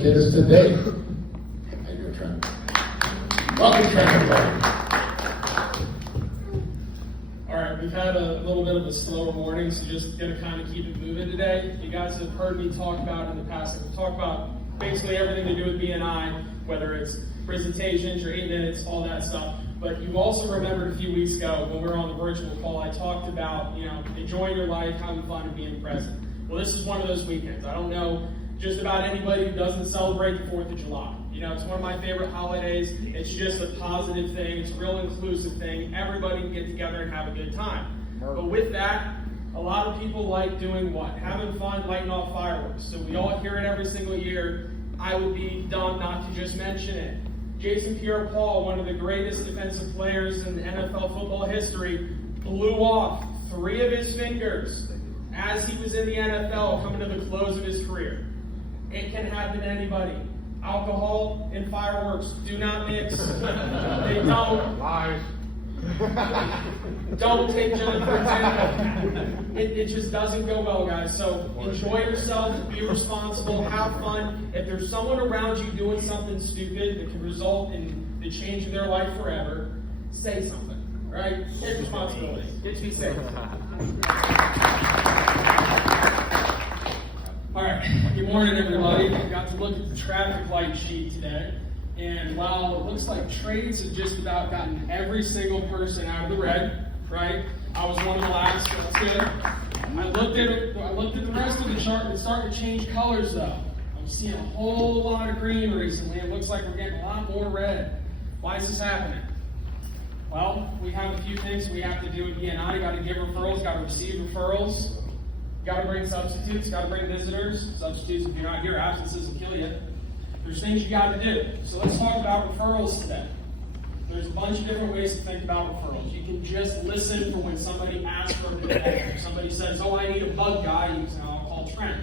kids today. How you doing, Trent? Welcome, Trent, everybody. All right, we've had a little bit of a slower morning, so just going to kind of keep it moving today. You guys have heard me talk about in the past, I've talked about basically everything to do with BNI, whether it's presentations, your 8 minutes, all that stuff. But you also remembered a few weeks ago when we were on the virtual call, I talked about, enjoying your life, having fun, and being present. Well, this is one of those weekends. I don't know just about anybody who doesn't celebrate the 4th of July. It's one of my favorite holidays. It's just a positive thing. It's a real inclusive thing. Everybody can get together and have a good time. But with that, a lot of people like doing what? Having fun, lighting off fireworks. So we all hear it every single year. I would be dumb not to just mention it. Jason Pierre-Paul, one of the greatest defensive players in NFL football history, blew off 3 of his fingers as he was in the NFL coming to the close of his career. It can happen to anybody. Alcohol and fireworks do not mix. They don't. Lies. Don't take John for example. It just doesn't go well, guys. So enjoy yourself, be responsible, have fun. If there's someone around you doing something stupid that can result in the change of their life forever, say something, right? Take responsibility. Get to be safe. All right, good morning, everybody. I got to look at the traffic light sheet today, and while it looks like trades have just about gotten every single person out of the red, right? I was one of the last. That's good. I looked at the rest of the chart, and it's starting to change colors, though. I'm seeing a whole lot of green recently. It looks like we're getting a lot more red. Why is this happening? Well, we have a few things we have to do with BNI. Got to give referrals, got to receive referrals. Got to bring substitutes, got to bring visitors. Substitutes, if you're not here, absences will kill you. There's things you got to do. So let's talk about referrals today. There's a bunch of different ways to think about referrals. You can just listen for when somebody asks for a connection. If somebody says, "Oh, I need a bug guy," you say, "I'll call Trent."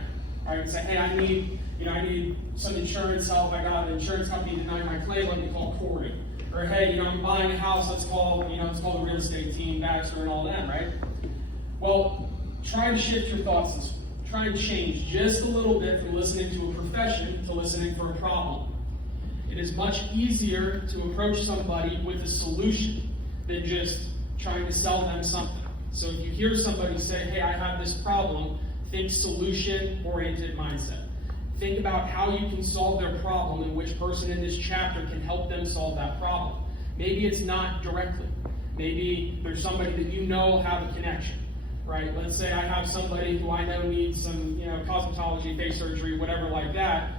All right, say, "Hey, I need some insurance help. I got an insurance company denying my claim. Let me call Corey." Or, "Hey, I'm buying a house. Let's call the real estate team, Baxter, and all them." Right? Well, try to shift your thoughts this way. Try and change just a little bit from listening to a profession to listening for a problem. It is much easier to approach somebody with a solution than just trying to sell them something. So if you hear somebody say, "Hey, I have this problem," think solution-oriented mindset. Think about how you can solve their problem and which person in this chapter can help them solve that problem. Maybe it's not directly. Maybe there's somebody that you know will have a connection. Right? Let's say I have somebody who I know needs some, cosmetology, face surgery, whatever like that.